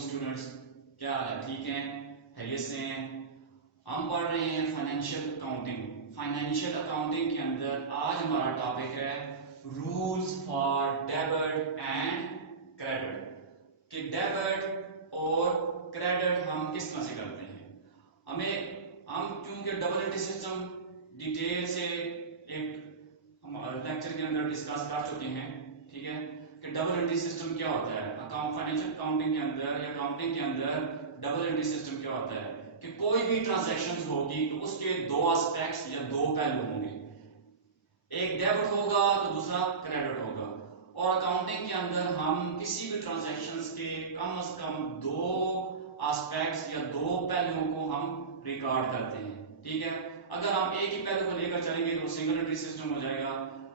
Students, क्या हाल है? ठीक हैं? खैरियत से हैं? हम पढ़ रहे हैं फाइनेंशियल अकाउंटिंग। फाइनेंशियल अकाउंटिंग के अंदर आज हमारा टॉपिक है rules for debit and credit. कि डेबिट और क्रेडिट हम किस तरह से करते हैं। हम क्योंकि डबल एंट्री सिस्टम डिटेल से एक हम लेक्चर के अंदर डिस्कस कर चुके हैं, ठीक है, कि डबल एंट्री सिस्टम क्या होता है। फाइनेंशियल अकाउंटिंग के अंदर या अकाउंटिंग के अंदर डबल एंट्री सिस्टम क्या होता है कि कोई भी ट्रांजैक्शंस होगी तो उसके दो एस्पेक्ट्स या दो पहलू होंगे, एक डेबिट होगा तो दूसरा क्रेडिट होगा। और अकाउंटिंग के अंदर हम किसी भी ट्रांजैक्शंस के कम से कम दो एस्पेक्ट्स या दो पहलुओं को हम रिकॉर्ड करते हैं, ठीक है। अगर हम एक ही पहलू को लेकर चलेंगे तो सिंगल एंट्री सिस्टम हो जाएगा,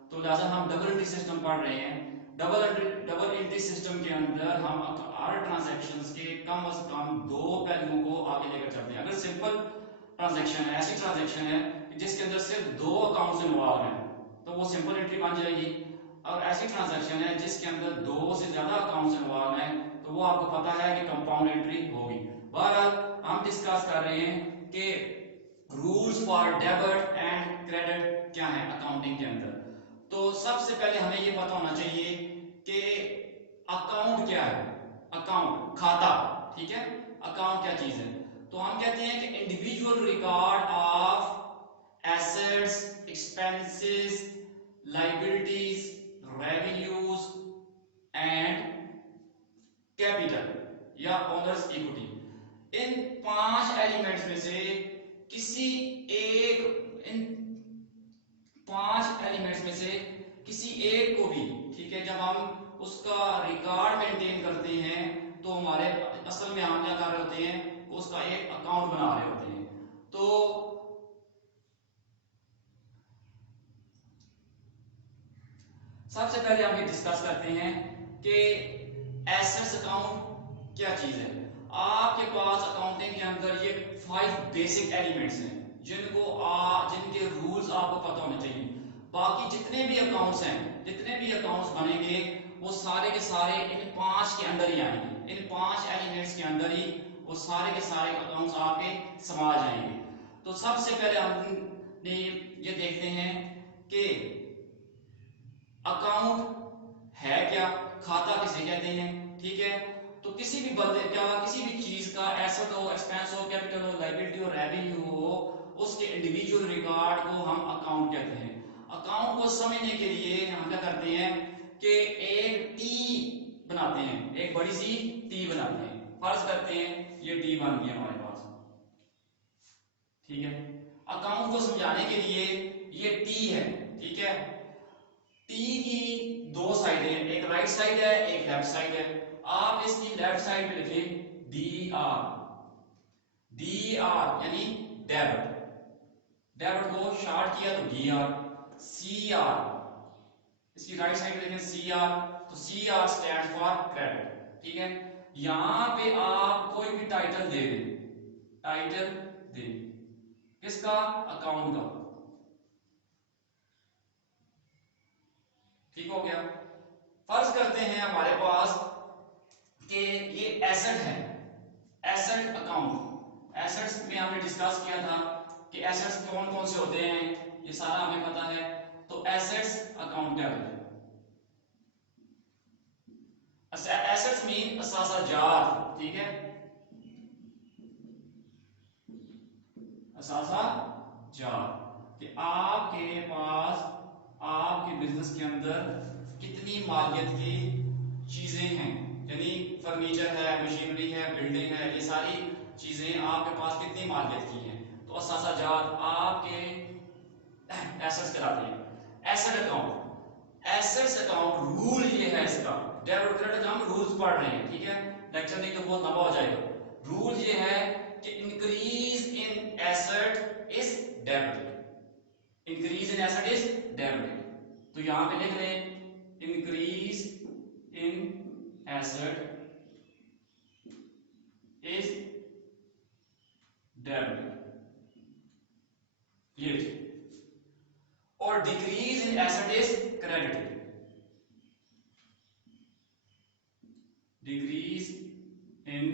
तो लिहाजा हम डबल एंट्री सिस्टम पढ़ रहे हैं। डबल एंट्री सिस्टम के अंदर हम हर ट्रांजैक्शंस के कम से कम दो पहलुओं को आगे लेकर चलते हैं। अगर सिंपल ट्रांजैक्शन है, ऐसी ट्रांजैक्शन है जिसके अंदर सिर्फ दो अकाउंट्स इन्वॉल्व हैं, तो वो सिंपल एंट्री बन जाएगी। और ऐसी ट्रांजैक्शन है जिसके अंदर दो से ज्यादा अकाउंट्स इन्वॉल्व हैं, तो वो आपको पता है कि कंपाउंड एंट्री होगी। बहरहाल हम डिस्कस कर रहे हैं कि rules for debit and credit क्या है अकाउंटिंग के अंदर। तो सबसे पहले हमें ये पता होना चाहिए कि अकाउंट क्या है। अकाउंट खाता, ठीक है। अकाउंट क्या चीज है? तो हम कहते हैं कि individual record of assets, expenses, liabilities, revenues and capital या ओनर्स इक्विटी। इन पांच एलिमेंट्स में से किसी एक, इन पांच एलिमेंट्स में से किसी एक को भी, ठीक है, जब हम उसका रिकॉर्ड मेंटेन करते हैं तो हमारे असल में हम क्या कर रहे होते हैं, उसका एक अकाउंट बना रहे होते हैं। तो सबसे पहले हम ये डिस्कस करते हैं कि एसेट्स अकाउंट क्या चीज है। आपके पास अकाउंटिंग के अंदर ये 5 बेसिक एलिमेंट्स हैं जिनके रूल्स आपको पता होने चाहिए। बाकी जितने भी अकाउंट्स हैं, जितने भी अकाउंट्स बनेंगे वो सारे के सारे इन पांच के अंदर ही आएंगे। इन पांच एलिमेंट्स के अंदर ही वो सारे के सारे अकाउंट्स आपके समा जाएंगे। तो सबसे पहले हमने ये देखते हैं कि अकाउंट है क्या, खाता किसे कहते हैं, ठीक है। तो किसी भी किसी भी चीज का एसेट हो, एक्सपेंस हो, कैपिटल हो, लायबिलिटी हो, रेवेन्यू हो, उसके इंडिविजुअल रिकॉर्ड को हम अकाउंट कहते हैं। अकाउंट को समझने के लिए हम क्या करते हैं कि एक टी बनाते हैं, एक बड़ी सी टी बनाते हैं। फर्ज करते हैं ये टी बन गया हमारे पास, ठीक है। अकाउंट को समझाने के लिए ये टी है, ठीक है। टी की दो साइड है, एक राइट साइड है, एक लेफ्ट साइड है। आप इसकी लेफ्ट साइड पे लिखें डी आर। डी आर यानी डेबिट। डेबिट को शॉर्ट किया तो डी आर। सी आर, इसकी राइट साइड पे लिखें सी आर, तो C R stand for credit, ठीक है। यहां पे आप कोई भी टाइटल दे दें, टाइटल दे किसका, अकाउंट का, ठीक हो गया। फर्ज करते हैं हमारे पास कि ये एसेट है, एसेट अकाउंट। एसेट्स में हमने डिस्कस किया था कि एसेट्स कौन कौन से होते हैं, ये सारा हमें पता है। तो एसेट्स अकाउंट क्या है? एसेट्स मीन असासाजात, ठीक है, असासाजात। कि आपके पास आपके बिजनेस के अंदर कितनी मालियत की चीजें हैं, यानी फर्नीचर है, मशीनरी है, बिल्डिंग है, ये सारी चीजें आपके पास कितनी मालियत की हैं। तो असासाजात आपके एसेट्स कहलाते हैं। Asset account, assets account rule ये है इसका, डेबिट क्रेडिट हम रूल्स पढ़ रहे हैं, ठीक है, लेक्चर नहीं तो बहुत लंबा हो जाएगा। रूल ये है कि increase in asset is debit, increase in asset is debit. तो यहां पे लिख लें increase in asset is debit, ये। और decrease in asset is credit, decrease in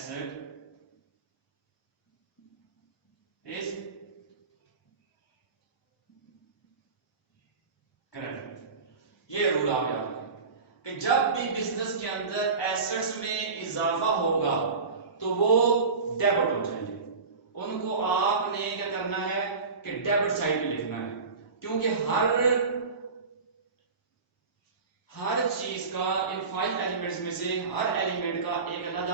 asset is credit। ये रूल आप याद रखें कि जब भी बिजनेस के अंदर एसेट्स में इजाफा होगा तो वो डेबिट हो जाएंगे, उनको आपने क्या करना है कि डेबिट साइड पे लिखना है, क्योंकि हर चीज का इन 5 एलिमेंट्स में से हर एलिमेंट का एक अलग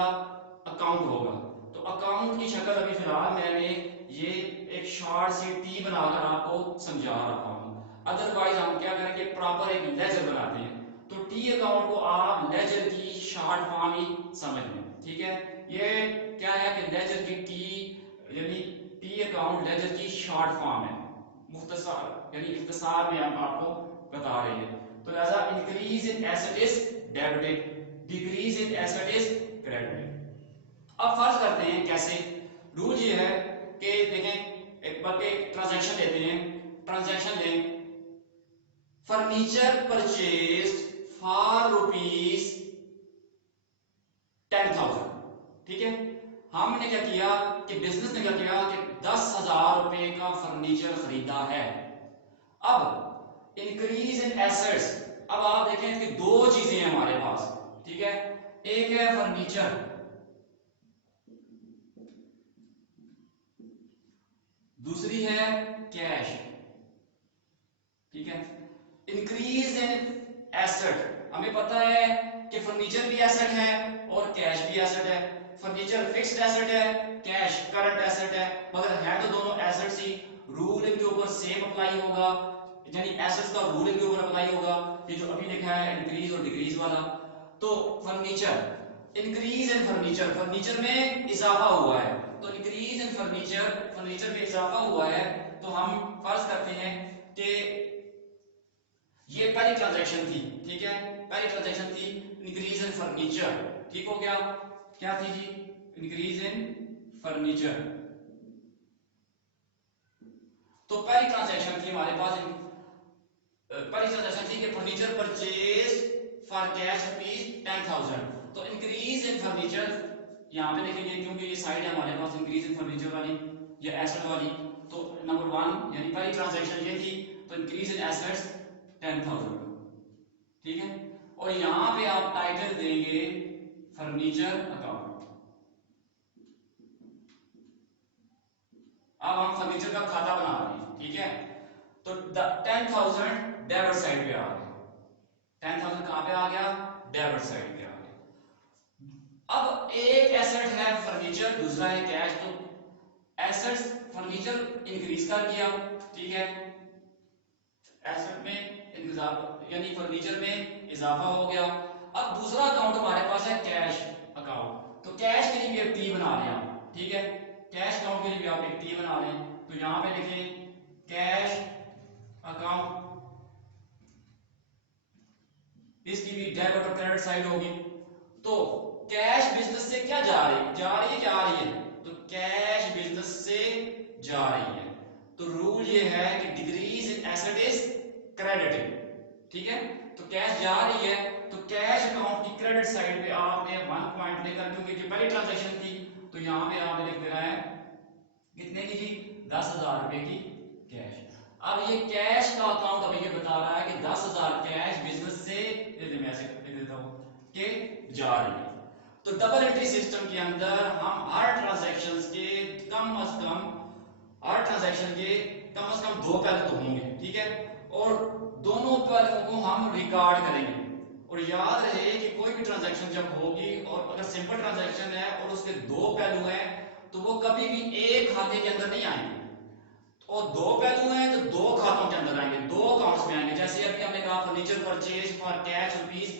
अकाउंट होगा। तो अकाउंट की शक्ल अभी फिलहाल मैंने ये एक शॉर्ट सी टी बनाकर आपको समझा रहा हूं, अदरवाइज हम क्या करेंगे प्रॉपर एक लेजर बनाते हैं, तो टी अकाउंट को आप लेजर की शॉर्ट फॉर्म ही समझ लें, ठीक है। ये क्या है कि लेजर की टी यानी टी अकाउंट लेजर की शॉर्ट फॉर्म है, मुख्तसर यानी इख्तिसार में हम आपको बता रहे हैं। तो लिहाजा increase in asset is debited, decrease in asset is credited. अब फर्ज करते हैं कैसे, रूल ये है कि देखें एक बार के ट्रांजैक्शन लेते हैं, ट्रांजैक्शन लें फर्नीचर परचेज्ड फॉर रुपीज 10,000, ठीक है। हमने क्या किया कि बिजनेस ने क्या किया कि 10,000 रुपए का फर्नीचर खरीदा है। अब इंक्रीज इन एसेट्स, अब आप देखें कि दो चीजें हैं हमारे पास, ठीक है, एक है फर्नीचर, दूसरी है कैश, ठीक है। इंक्रीज इन एसेट, हमें पता है कि फर्नीचर भी एसेट है और कैश भी एसेट है, फर्नीचर फिक्स्ड एसेट है, कैश करंट एसेट है, मगर है तो दोनों एसेट्स ही, रूल इनके ऊपर सेम अप्लाई होगा, यानी एसेट्स का रूल इनके ऊपर अप्लाई होगा, ये जो अभी लिखा है इंक्रीज और डिक्रीज वाला। तो furniture, increase in furniture, furniture में इजाफा हुआ है, तो इंक्रीज इन फर्नीचर, फर्नीचर में इजाफा हुआ है, तो हम फर्ज करते हैं कि ये पहली ट्रांजैक्शन थी, ठीक है, पहली ट्रांजैक्शन थी इंक्रीज इन फर्नीचर, ठीक हो गया, क्या थी जी, इंक्रीज इन फर्नीचर। तो पहली ट्रांजैक्शन थी हमारे पास, पहली ट्रांजैक्शन थी कि furniture purchase for cash rupees 10,000, तो इंक्रीज इन फर्नीचर यहां पे लिखेंगे क्योंकि ये साइड है हमारे पास इंक्रीज इन फर्नीचर वाली या एसेट वाली, तो नंबर 1 यानी पहली ट्रांजैक्शन ये थी, तो इंक्रीज इन एसेट्स 10,000, ठीक है। और यहां पे आप टाइटल देंगे फर्नीचर अकाउंट। अब हम फर्नीचर का खाता बना रहे हैं, ठीक है, तो 10,000 डेबिट साइड पे आ गया, 10,000 कहां पे आ गया, डेबिट साइड पे आ गया। अब एक एसेट है फर्नीचर, दूसरा है कैश, तो एसेट्स फर्नीचर इंक्रीज कर दिया, ठीक है, एसेट में यानी फर्नीचर में इजाफा हो गया। अब दूसरा अकाउंट हमारे पास है कैश अकाउंट, तो कैश के लिए भी एक टी बना लें आप, ठीक है, कैश अकाउंट के लिए भी आप एक टी बना लें, तो यहां पे लिखें कैश अकाउंट, इसकी भी डेबिट और क्रेडिट साइड होगी। तो कैश बिजनेस से क्या जा रही है, तो कैश बिजनेस से जा रही है, तो रूल ये है कि decrease in asset is credited, ठीक है, तो कैश जा रही है, तो कैश अकाउंट की क्रेडिट साइड पे आपने 1 पॉइंट लेकर, क्योंकि जो पहली ट्रांजैक्शन थी, तो यहां पे आपने लिख देना है कितने की जी, 10,000 रुपए की कैश। अब ये कैश का अकाउंट अभी ये बता रहा है कि 10,000 कैश बिजनेस से मैं ऐसे लिख देता हूं कि जा रही है। तो डबल एंट्री सिस्टम के अंदर हम हर ट्रांजैक्शन के कम से कम हर ट्रांजैक्शन के कम से कम 2 पहलू तो होंगे, ठीक है, और दोनों पहलुओं को हम रिकॉर्ड करेंगे। और याद रहे कि कोई भी ट्रांजैक्शन जब होगी और अगर सिंपल ट्रांजैक्शन है और उसके 2 पहलू हैं, तो वो कभी भी एक खाते के अंदर नहीं आएंगे, और 2 पहलू हैं तो 2 खातों के अंदर आएंगे, 2 अकाउंट्स में आएंगे। जैसे अभी हमने कहा furniture purchase for cash rupees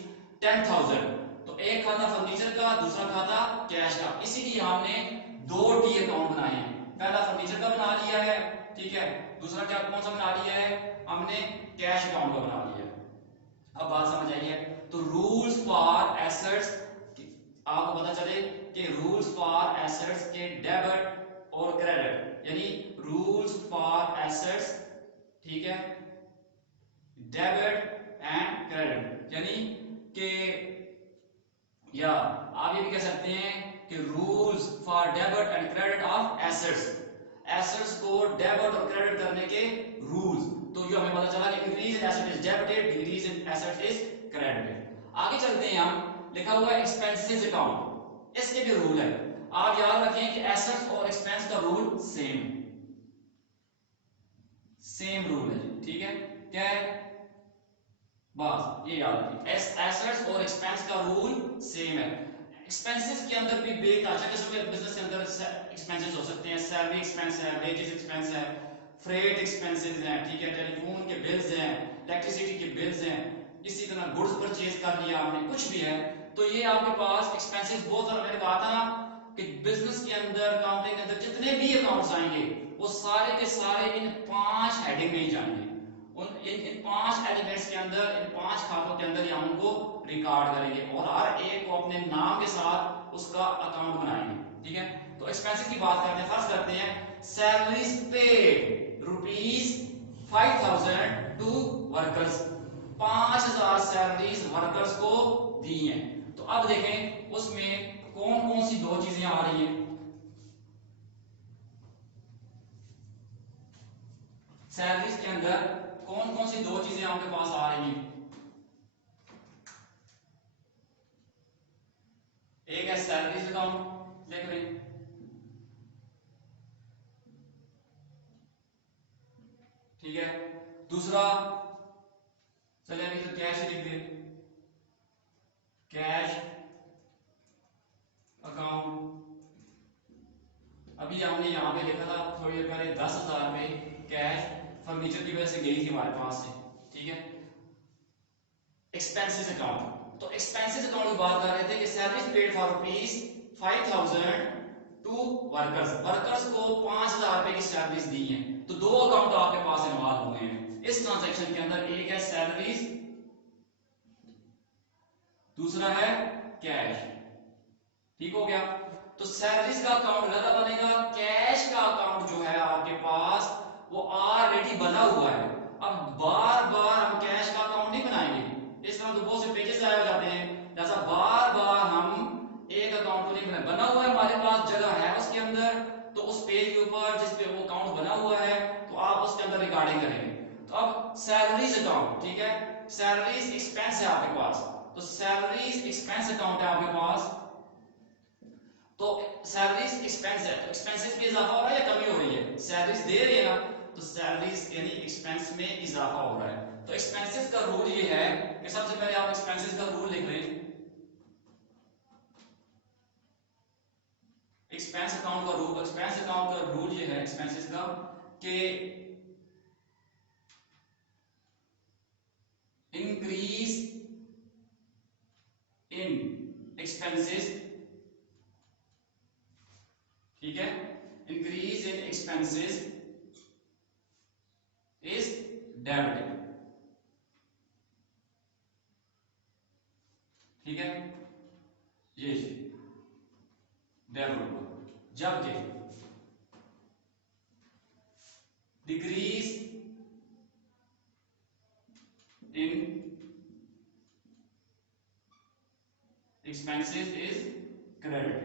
10,000, तो एक खाता फर्नीचर का, दूसरा खाता कैश का, इसीलिए हमने 2 टी अकाउंट बनाए हैं, पहला फर्नीचर का बना लिया है, ठीक है, दूसरा क्या कौन सा बना लिया है, हमने कैश अकाउंट का बना लिया है। अब बात समझ आई है, तो रूल्स फॉर एसेट्स, आपको पता चले कि रूल्स फॉर एसेट्स के डेबिट और क्रेडिट, यानी रूल्स फॉर एसेट्स, ठीक है, डेबिट एंड क्रेडिट, यानी कि या आप ये भी कह सकते हैं कि rules for debit and credit of assets, assets को डेबिट और क्रेडिट करने के रूल्स। तो ये हमें पता चला कि increase in asset is debited, decrease in asset is credited. आगे चलते हैं हम, लिखा हुआ है एक्सपेंसेस अकाउंट, इसके भी रूल है। आप याद रखें कि एसेट्स और एक्सपेंस का रूल सेम रूल है, ठीक है, क्या है, बस ये याद रखिए, एसेट्स और एक्सपेंस का रूल सेम है। एक्सपेंसेस के अंदर भी बे अच्छा, जैसे बिजनेस के अंदर एक्सपेंसेस हो सकते हैं, सैलरी एक्सपेंस है, वेजेस एक्सपेंस है, फ्रेट एक्सपेंसेस हैं, ठीक है, टेलीफोन के बिल्स हैं, इलेक्ट्रिसिटी के बिल्स हैं, इसी तरह गुड्स परचेज कर लिया आपने, कुछ भी है, तो ये आपके पास एक्सपेंसेस बहुत सारा, मैंने कहा था ना कि बिजनेस के अंदर, अकाउंटिंग के अंदर जितने भी अकाउंट्स आएंगे वो सारे के सारे इन 5 हेडिंग में ही जाएंगे। इन 5 एलिमेंट्स के अंदर, इन 5 खातों के अंदर ही हम उनको रिकॉर्ड करेंगे और हर एक को अपने नाम के साथ उसका अकाउंट बनाएंगे, ठीक है। तो एक्सपेंसेस की बात करते हैं, फर्स्ट करते हैं salaries paid ₹5000 to workers, 5000 salaries workers को दी हैं। तो अब देखें उसमें कौन कौन सी दो चीजें आ रही हैं। सैलरीज के अंदर कौन कौन सी दो चीजें आपके पास आ रही हैं। एक है सैलरीज अकाउंट, लिख रहे हैं, ठीक है। दूसरा, चले अभी तो कैश लिख दे, कैश अकाउंट। अभी हमने यहां पे लिखा था थोड़ी देर पहले 10,000 रुपए कैश फर्नीचर की वजह से गई थी हमारे पास से, ठीक है। एक्सपेंसेस अकाउंट, तो एक्सपेंसेस अकाउंट की बात कर रहे थे कि salaries paid for ₹5,000 to workers, workers को 5,000 रुपए की सैलरीज दी हैं। तो दो अकाउंट आपके पास इन्वॉल्व हुए हैं इस ट्रांजैक्शन के अंदर, एक है सैलरीज, दूसरा है कैश, ठीक हो गया। तो सैलरीज का अकाउंट अलग बनेगा, कैश का अकाउंट जो है आपके पास वो ऑलरेडी बना हुआ है। अब बार बार हम कैश का अकाउंट नहीं बनाएंगे, इस तरह तो बहुत से पेजेस आए जाते हैं, जैसा बार बार हम एक अकाउंट को नहीं बना हुआ है, हमारे पास जगह है उसके अंदर, तो उस पेज के ऊपर जिस पे वो अकाउंट बना हुआ है तो आप उसके अंदर रिकॉर्डिंग करेंगे। तो अब सैलरीज अकाउंट, ठीक है, सैलरीज एक्सपेंस है आपके पास, तो सैलरीज एक्सपेंस अकाउंट है आपके पास। तो सैलरीज एक्सपेंस है, तो एक्सपेंसेस में इजाफा हो रहा है या कमी हो रही है, सैलरीज दे रहे हैं ना, तो सैलरीज यानी एक्सपेंस में इजाफा हो रहा है। तो एक्सपेंसेस का रूल ये है कि सबसे पहले आप एक्सपेंसेस का रूल लिख लें, एक्सपेंस अकाउंट का रूल, एक्सपेंस अकाउंट का रूल ये है एक्सपेंसेस का कि इंक्रीज इन एक्सपेंसेस, ठीक है, increase in expenses is debited, ठीक है, ये डेबिट हुआ, जबकि decrease in expenses is credited,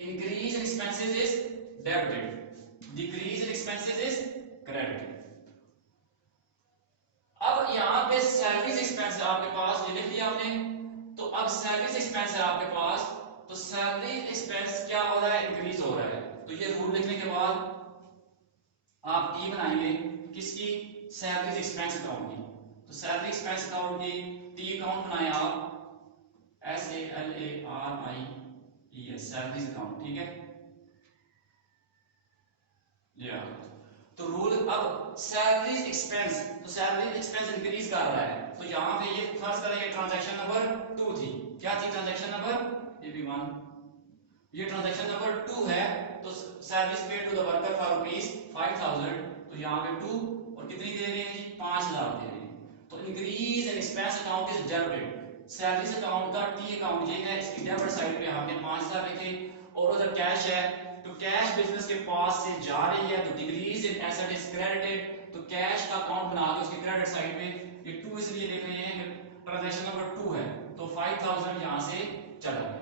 increase in expenses is debited, decrease in expenses is credited। अब यहां पे सैलरीज एक्सपेंस है आपके पास, ये लिख लिया आपने, तो अब सैलरीज एक्सपेंस है आपके पास, तो सैलरी एक्सपेंस क्या हो रहा है, इंक्रीज हो रहा है। तो ये रूल लिखने के बाद आप टी बनाएंगे किसकी, सैलरीज एक्सपेंस अकाउंट की। तो सैलरी एक्सपेंस अकाउंट की टी अकाउंट बनाए आप, SALARIES, सैलरीज अकाउंट, ठीक है। या तो रूल, अब सैलरीज एक्सपेंस, तो सैलरीज एक्सपेंस इंक्रीज कर रहा है, तो यहां पे ये फर्स्ट करेंगे ट्रांजैक्शन नंबर 2 थी, क्या थी ट्रांजैक्शन नंबर, ये भी 1, ये ट्रांजैक्शन नंबर 2 है। तो salaries paid to the worker for ₹5,000, तो यहाँ पे 2 और कितनी दे रहे हैं जी, 5,000 दे रहे हैं। तो increase and expense account is debited, salaries account का टी अकाउंट ये है, इसकी डेबिट साइड पे हमने 5,000 लिखे, और उधर कैश है, तो कैश बिजनेस के पास से जा रही है, तो decrease in asset is credited, तो कैश का अकाउंट बना के उसके क्रेडिट साइड पे ये 2 इसलिए लिख रहे हैं कि ट्रांजैक्शन नंबर 2 है, तो 5000 यहां से चला गया।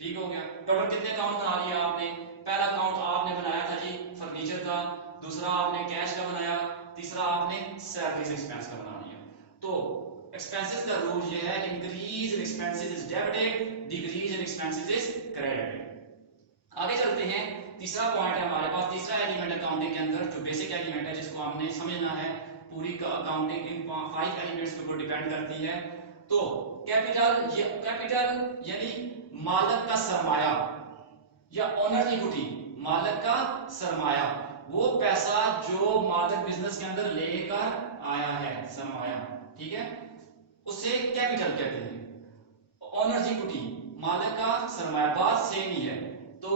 ठीक हो गया। टोटल कितने अकाउंट बना लिया आपने? पहला अकाउंट आपने बनाया था जी फर्नीचर का, दूसरा आपने कैश का बनाया, तीसरा आपने सैलरीज एक्सपेंस का बना लिया। तो एक्सपेंसेस का रूल ये है, increase in expenses is debited, decrease in expenses is credited. आगे चलते हैं, तीसरा पॉइंट है हमारे पास, तीसरा एलिमेंट अकाउंटिंग के अंदर जो बेसिक एलिमेंट है जिसको हमने समझना है, पूरी अकाउंटिंग इन 5 एलिमेंट्स के ऊपर डिपेंड करती है। तो कैपिटल यानी मालिक का सरमाया या ओनर इक्विटी, मालिक का सरमाया, वो पैसा जो मालिक बिजनेस के अंदर लेकर आया है, सरमाया, ठीक है, उसे कैपिटल कहते हैं। ओनर्स इक्विटी, मालिक का सरमाया, बात सेम ही है। तो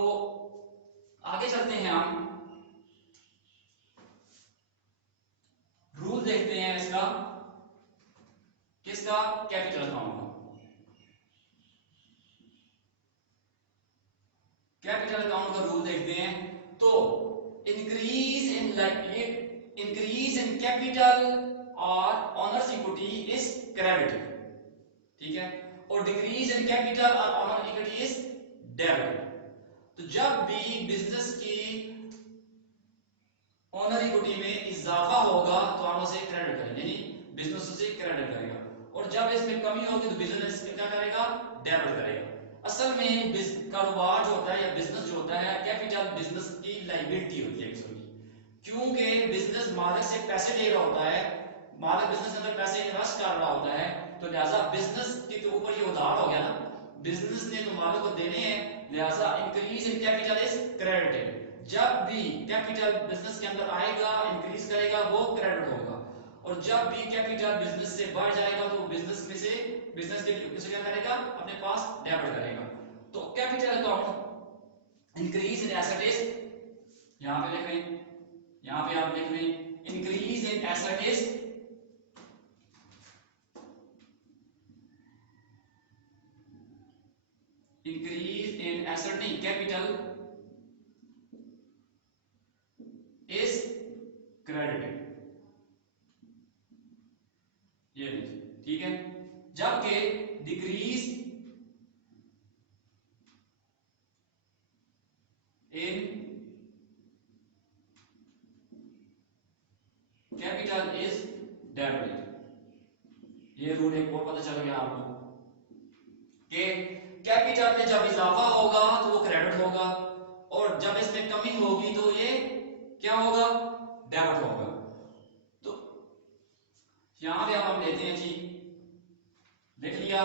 आगे चलते हैं, हम रूल देखते हैं इसका, किसका? कैपिटल अकाउंट का। कैपिटल अकाउंट का रूल देखते हैं, तो इंक्रीज इन कैपिटल और ओनर्स इक्विटी इज क्रेडिट, ठीक है, और डिक्रीज इन कैपिटल और ओनर इक्विटी इज डेबिट। तो जब भी बिजनेस की ओनर इक्विटी में इजाफा होगा तो हम उसे क्रेडिट करेंगे, यानी बिजनेस उसे क्रेडिट करेगा, और जब इसमें कमी होगी तो बिजनेस क्या करेगा? डेबिट करेगा। असल में कारोबार जो होता है या बिजनेस जो होता है, कैपिटल बिजनेस की लायबिलिटी होती है एक्चुअली, क्योंकि बिजनेस मालिक से पैसे ले रहा होता है, मालिक बिजनेस के अंदर पैसे इन्वेस्ट कर रहा होता है, तो लिहाजा बिजनेस के ऊपर ये उधार हो गया ना, बिजनेस ने तो मालिक को देने हैं, लिहाजा increase in capital is credited. जब भी कैपिटल बिजनेस के अंदर आएगा, इंक्रीज करेगा, वो क्रेडिट होगा, और जब भी कैपिटल बिजनेस से बढ़ जाएगा तो बिजनेस में से बिजनेस के लिए क्या करेगा? अपने पास डेबिट करेगा। तो capital account increase in asset is, यहां पे लिख रहे हैं, यहां पे आप लिख रहे हैं increase in asset is increase in asset नहीं, कैपिटल इज क्रेडिटेड, ये लीजिए, ठीक है। जबकि decrease in capital is debited, ये रूल एक और पता चल गया आपको कि कैपिटल में जब इजाफा होगा तो वो क्रेडिट होगा, और जब इसमें कमी होगी तो ये क्या होगा? डेबिट होगा। तो यहां पे अब हम लेते हैं जी, देख लिया,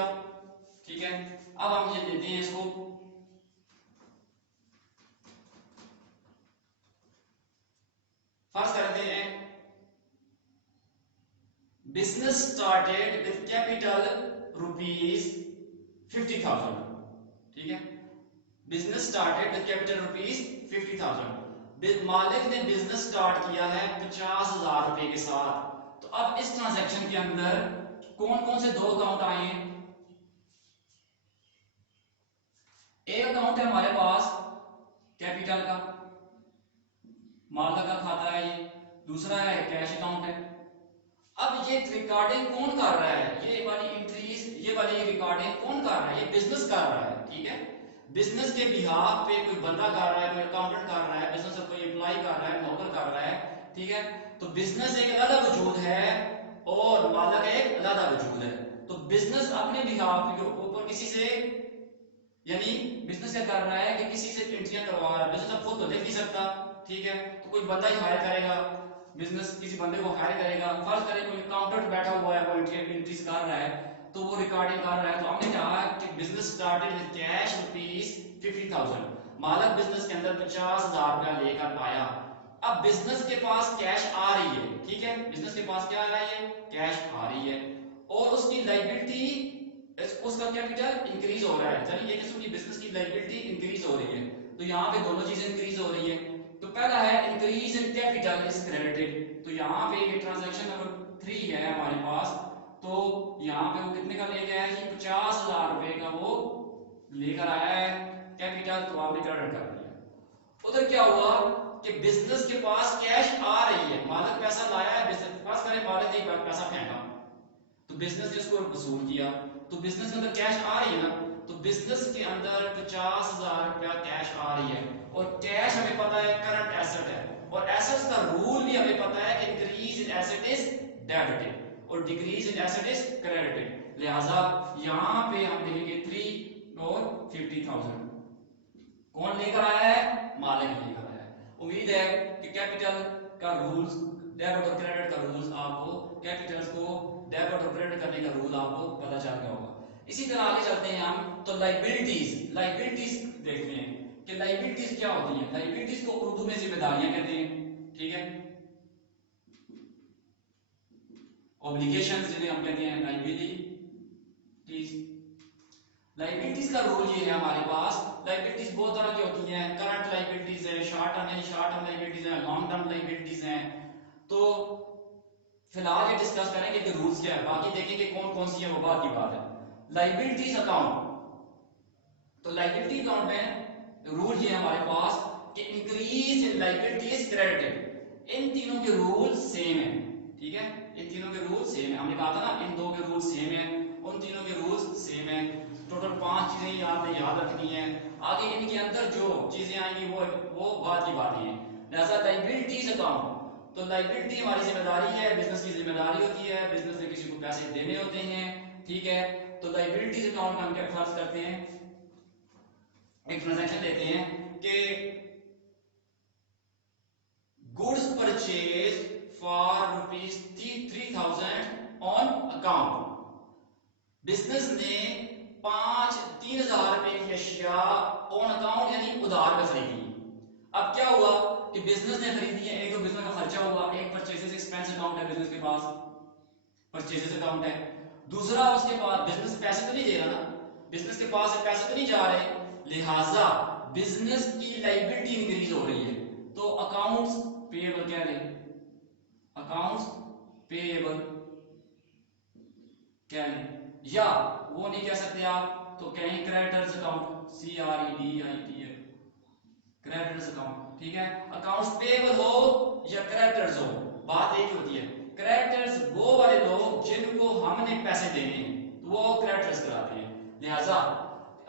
ठीक है। अब हम ये लेते हैं इसको, फर्स्ट करते हैं, business started with capital rupees 50,000, ठीक है, business started with capital rupees 50,000, मालिक ने बिजनेस स्टार्ट किया है 50,000 रुपए के साथ। तो अब इस ट्रांजैक्शन के अंदर कौन कौन से दो अकाउंट आए हैं? एक अकाउंट है हमारे पास कैपिटल का, मालिक का खाता है ये, दूसरा है कैश अकाउंट है। अब ये रिकॉर्डिंग कौन कर रहा है? ये वाली एंट्रीज, ये वाली रिकॉर्डिंग कौन कर रहा है? ये बिजनेस कर रहा है, ठीक है, बिजनेस के बिहाफ पे कोई बंदा कर रहा है, कोई अकाउंटेंट कर रहा है, बिजनेस में कोई एम्प्लॉय कर रहा है, नौकर कर रहा है, ठीक है। तो बिजनेस एक अलग वजूद है और मालिक एक अलग वजूद है। तो बिजनेस अपने बिहाफ के ऊपर किसी से, यानी बिजनेस क्या कर रहा है कि किसी से एंट्रियां करवा रहा है, बिजनेस अब खुद तो लिख नहीं सकता, ठीक है, तो कोई बंदा ही हायर करेगा, बिजनेस किसी बंदे को हायर करेगा। फर्ज करें कोई अकाउंटेंट बैठा हुआ है, वो एंट्रीज कर रहा है, तो वो रिकॉर्डिंग कर रहा है। तो हमने कहा कि business started with cash rupees 50,000, मालिक बिजनेस के अंदर 50,000 रुपया लेकर आया। अब बिजनेस के पास कैश आ रही है, ठीक है, बिजनेस के पास क्या आ रही है? कैश आ रही है, और उसकी लायबिलिटी, उसका कैपिटल इंक्रीज हो रहा है, यानी ये किस्म की बिजनेस की लायबिलिटी इंक्रीज हो रही है। तो यहाँ पे दोनों चीजें इंक्रीज हो रही है। तो पहला है increase in capital is credited, तो यहाँ पे ये ट्रांजैक्शन नंबर 3 है हमारे पास। तो यहाँ पे वो कितने का लेके आया जी? 50,000 रुपए का वो लेकर आया है कैपिटल, तो आपने क्रेडिट कर दिया। उधर क्या हुआ? कि बिजनेस के पास कैश आ रही है, मालिक पैसा लाया है, बिजनेस के पास करे मालिक ने पैसा फेंका, तो बिजनेस ने उसको वसूल किया, तो बिजनेस के अंदर कैश आ रही है ना, तो बिजनेस के अंदर 50,000 रुपया कैश आ रही है, और कैश हमें पता है करंट एसेट है, और एसेट्स का रूल भी हमें पता है कि increase in asset is debited और decrease in asset is credited. लिहाजा यहां पे हम लिखेंगे 3 और 50,000। कौन लेकर आया है? मालिक लेकर आया है। उम्मीद है कि कैपिटल का रूल्स, डेबिट और क्रेडिट का रूल्स आपको, कैपिटल्स को डेबिट और क्रेडिट करने का रूल आपको पता चल गया होगा। इसी तरह आगे चलते हैं हम, तो लाइबिलिटीज देखते हैं कि लाइबिलिटीज क्या होती हैं। लाइबिलिटीज को उर्दू में जिम्मेदारियां कहते हैं, ठीक है। ऑब्लिगेशंस जिन्हें हम कहते हैं लाइबिलिटीज। लाइबिलिटीज का रूल ये है हमारे पास, लाइबिलिटीज बहुत तरह की होती हैं, करंट लाइबिलिटीज है, शॉर्ट टर्म लाइबिलिटीज है, लॉन्ग टर्म लाइबिलिटीज हैं। तो फिलहाल ये डिस्कस करेंगे कि रूल्स क्या है, बाकी देखेंगे कौन कौन सी है वो बात की बात है। लाइबिलिटीज अकाउंट, तो लाइबिलिटी अकाउंट में रूल ये है हमारे पास कि increase in liability is credited. इन तीनों के रूल सेम है, ठीक है, इन तीनों के रूल सेम है। हमने कहा था ना इन दो के रूल सेम है, उन तीनों के रूल्स सेम है। टोटल 5 चीजें आपने याद रखनी है, आगे इनके अंदर जो चीजें आएंगी वो बात की बात है। लिहाजा लाइबिलिटीज अकाउंट, तो लाइबिलिटी हमारी जिम्मेदारी है, बिजनेस की जिम्मेदारी होती है, बिजनेस ने किसी को पैसे देने होते हैं, ठीक है। तो लाइबिलिटीज अकाउंट में हम क्या फर्ज करते हैं, एक ट्रांजैक्शन लेते हैं कि goods purchase for ₹3,000 on account. Business ने 3,000 रुपए की अशिया ऑन अकाउंट यानी उधार पे खरीदी। अब क्या हुआ कि बिजनेस ने खरीदी है, एक तो बिजनेस का खर्चा हुआ, एक परचेजेस एक्सपेंस अकाउंट है बिजनेस के पास, परचेजेस अकाउंट है। दूसरा उसके पास बिजनेस पैसे तो नहीं दे रहा ना, बिजनेस के पास पैसे तो नहीं जा रहे, लिहाजा बिजनेस की लायबिलिटी इंक्रीज हो रही है। तो अकाउंट्स पेएबल क्या है, अकाउंट्स पेएबल क्या है, या वो नहीं कह सकते आप तो कहें creditors account, CREDITS, creditors account, ठीक है। अकाउंट्स पेएबल हो या क्रेडिटर्स हो, बात एक होती है। क्रेडिटर्स वो वाले लोग जिनको हमने पैसे देने हैं तो वो क्रेडिटर्स कराते हैं। लिहाजा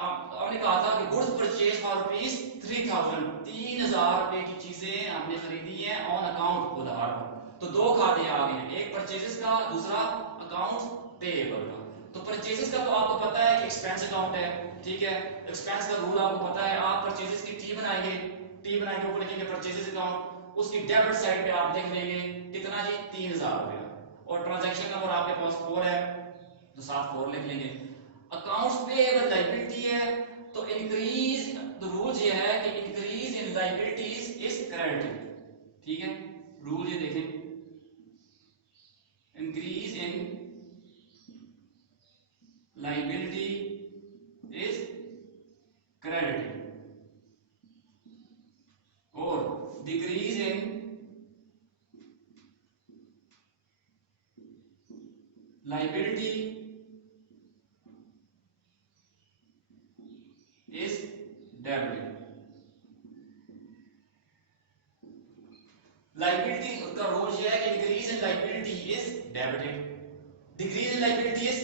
हमने कहा था कि गुड्स परचेज फॉर ₹3,000, 3,000 रुपए की चीजें हमने खरीदी है ऑन अकाउंट उधार पर। तो दो खाते आ गए हैं, एक परचेजेस का, दूसरा अकाउंट्स पेएबल का। तो परचेजेस का तो आपको पता है कि एक्सपेंस अकाउंट है, ठीक है। एक्सपेंस का रूल आपको पता है, आप परचेजेस की टी बनाएंगे, ऊपर लिखेंगे परचेजेस अकाउंट, उसकी डेबिट साइड पे आप लिख लेंगे कितना जी, 3,000 रुपया, और ट्रांजैक्शन नंबर आपके पास 4 है तो साथ 4 लिख लेंगे। अकाउंट्स पेएबल लायबिलिटी है, तो इंक्रीज, तो रूल ये है कि increase in liabilities is credited, ठीक है। रूल ये देखें, increase in liability is credited और decrease in liability is debited. Liability का रूल ये है कि increase in liability is debited, decrease in liability is,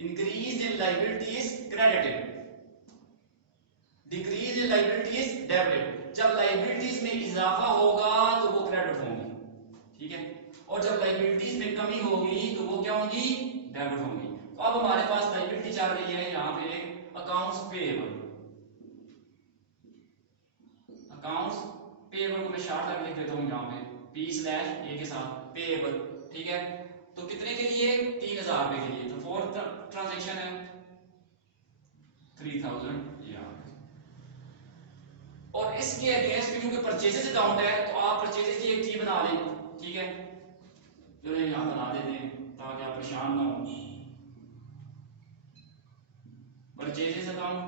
increase in liability is credited, decrease in liability is debited. जब liabilities में इजाफा होगा तो वो क्रेडिट होंगी, ठीक है, और जब लायबिलिटीज में कमी होगी तो वो क्या होंगी, डेबिट होंगी। तो अब हमारे पास लायबिलिटी चल रही है यहां पे अकाउंट्स पेएबल, अकाउंट्स पेएबल को मैं शॉर्ट करके लिख देता हूं यहां पे P/A के साथ पेएबल, ठीक है। तो कितने के लिए, 3,000 रुपए के लिए, तो फोर्थ ट्रांजैक्शन है 3,000 यहाँ, और इसके अगेंस्ट में क्योंकि परचेजेस अकाउंट है तो आप परचेजेस की एक टी बना लें, ठीक है, जो यहां बना देते हैं ताकि आप परेशान ना हो। परचेजेस अकाउंट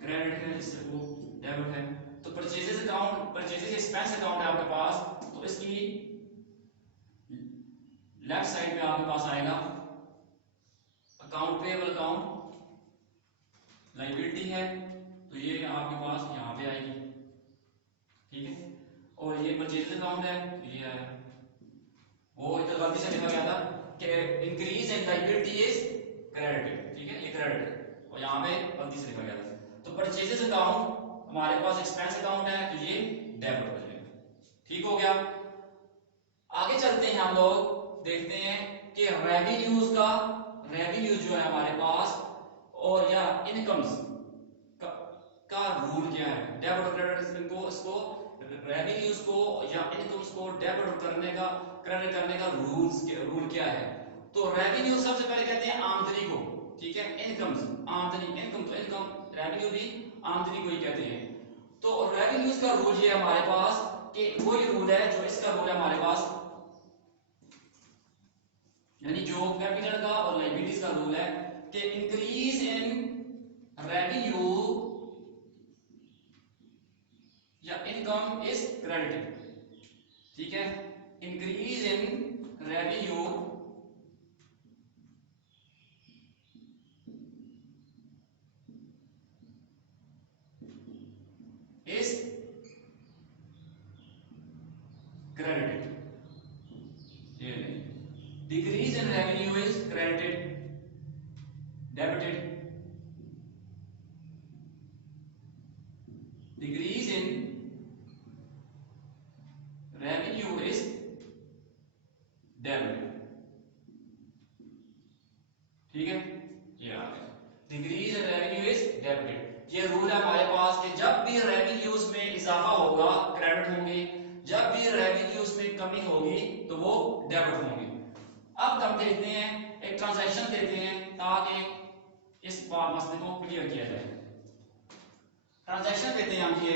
क्रेडिट है, जिससे वो डेबिट है, तो purchases account, purchases expense account है आपके पास, तो इसकी लेफ्ट साइड पे आपके पास आएगा अकाउंट पेएबल अकाउंट, लायबिलिटी है, तो ये आपके पास यहाँ पे आएगी, ठीक है। और ये परचेज अकाउंट है, तो ये आया। वो इधर गलती से लिखा गया था कि increase in liability is credited, ठीक है, ये क्रेडिट है, और यहाँ पे गलती से लिखा गया था। तो परचेजेस अकाउंट हमारे पास एक्सपेंस अकाउंट है, तो ये डेबिट हो जाएगा, ठीक हो गया। आगे चलते हैं, हम लोग देखते हैं कि रेवेन्यूज जो है हमारे पास, और या इनकम्स का रूल क्या है। डेबिट और क्रेडिट इसको रेवेन्यूज को या इनकम्स को डेबिट करने का क्रेडिट करने का रूल क्या है। तो रेवेन्यू सबसे पहले कहते हैं आमदनी को, ठीक है। इनकम्स आमदनी, इनकम तो इनकम, रेवेन्यू भी आमदनी को ही कहते हैं। तो रेवेन्यूज का रूल ये हमारे पास कि वही रूल है जो इसका रूल है हमारे पास, यानी जो कैपिटल का और लायबिलिटीज का रूल है कि इंक्रीज इन रेवेन्यू या इनकम इज क्रेडिटेड, ठीक है। Increase in revenue is credited, ये नहीं, decrease in revenue is credited, debited, decrease in revenue is debited, ठीक है, ये आ गया। Decrease in revenue is debited, ये रूल है हमारे पास कि जब भी रेवेन्यूज में इजाफा होगा क्रेडिट होंगे, जब भी रेवेन्यूज में कमी होगी तो वो डेबिट होंगे। अब हम देखते हैं, एक ट्रांजैक्शन देते हैं ताकि इस मसले को क्लियर किया जाए। ट्रांजैक्शन देते हैं हम, ये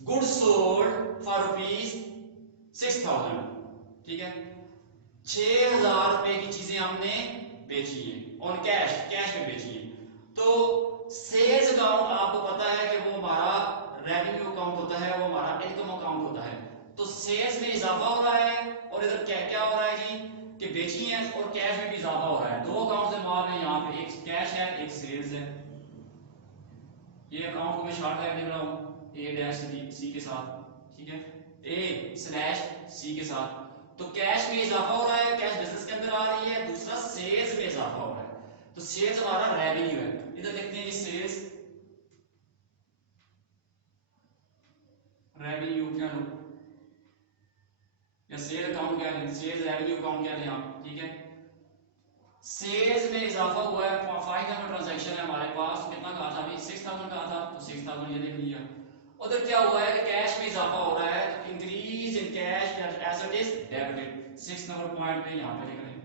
गुड्स सोल्ड फॉर ₹6,000, ठीक है। 6,000 रुपए की चीजें हमने बेची है, ऑन कैश में बेची है। तो सेल्स अकाउंट आपको पता है कि वो हमारा रेवेन्यू अकाउंट होता है, वो हमारा इनकम अकाउंट होता है। तो सेल्स में इजाफा हो रहा है, और इधर क्या हो रहा है जी कि बेची है, और कैश में भी इजाफा हो रहा है। दो अकाउंट से माल है, यहाँ पे एक कैश है एक सेल्स है। ये अकाउंट को मैं शॉर्टकट लिख रहा हूँ A-C के साथ, ठीक है, A/C के साथ। तो कैश में इजाफा हो रहा है, कैश बिजनेस के अंदर आ रही है, दूसरा सेल्स में इजाफा हो रहा है। तो सेल्स हमारा रेवेन्यू है, इधर लिखते हैं सेल्स रेवेन्यू क्या लो, या सेल अकाउंट क्या लें, सेल्स रेवेन्यू अकाउंट क्या लें आप, ठीक है। सेल्स में इजाफा हुआ है, 5,000 ट्रांजैक्शन है हमारे पास, कितना कहा था अभी 6,000 कहा था, तो 6,000 ये लिख लिया। उधर क्या हुआ है कि कैश में इजाफा हो रहा है, तो increase in cash asset is debited, 6 number point पे यहां पे लिख रहे हैं।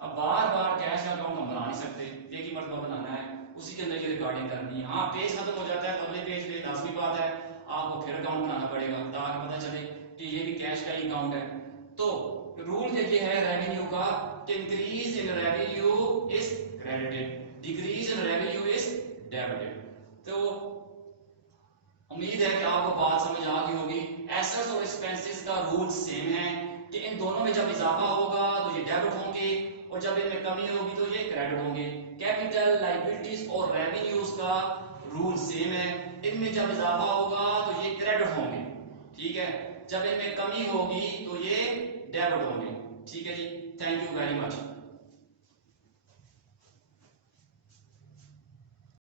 अब बार-बार कैश का अकाउंट हम बना नहीं सकते, एक ही मरतबा बनाना है, उसी के अंदर ये रिकॉर्डिंग करनी है। हां, पेज खत्म हो जाता है, अगले पेज पे लाजमी बात है आपको फिर अकाउंट बनाना पड़ेगा ताकि पता चले कि ये भी कैश का ही अकाउंट है। तो रूल ये है रेवेन्यू का कि increase in revenue is credited, decrease in revenue is debited. तो उम्मीद है कि आपको बात समझ आ गई होगी। एसेट्स और एक्सपेंसेस का रूल सेम है कि इन दोनों में जब इजाफा होगा तो ये डेबिट होंगे, और जब इनमें कमी होगी तो ये क्रेडिट होंगे। कैपिटल, लायबिलिटीज और रेवेन्यूज का रूल सेम है, इनमें जब इजाफा होगा तो ये क्रेडिट होंगे, ठीक है, जब इनमें कमी होगी तो ये डेबिट होंगे, ठीक है जी। Thank you very much.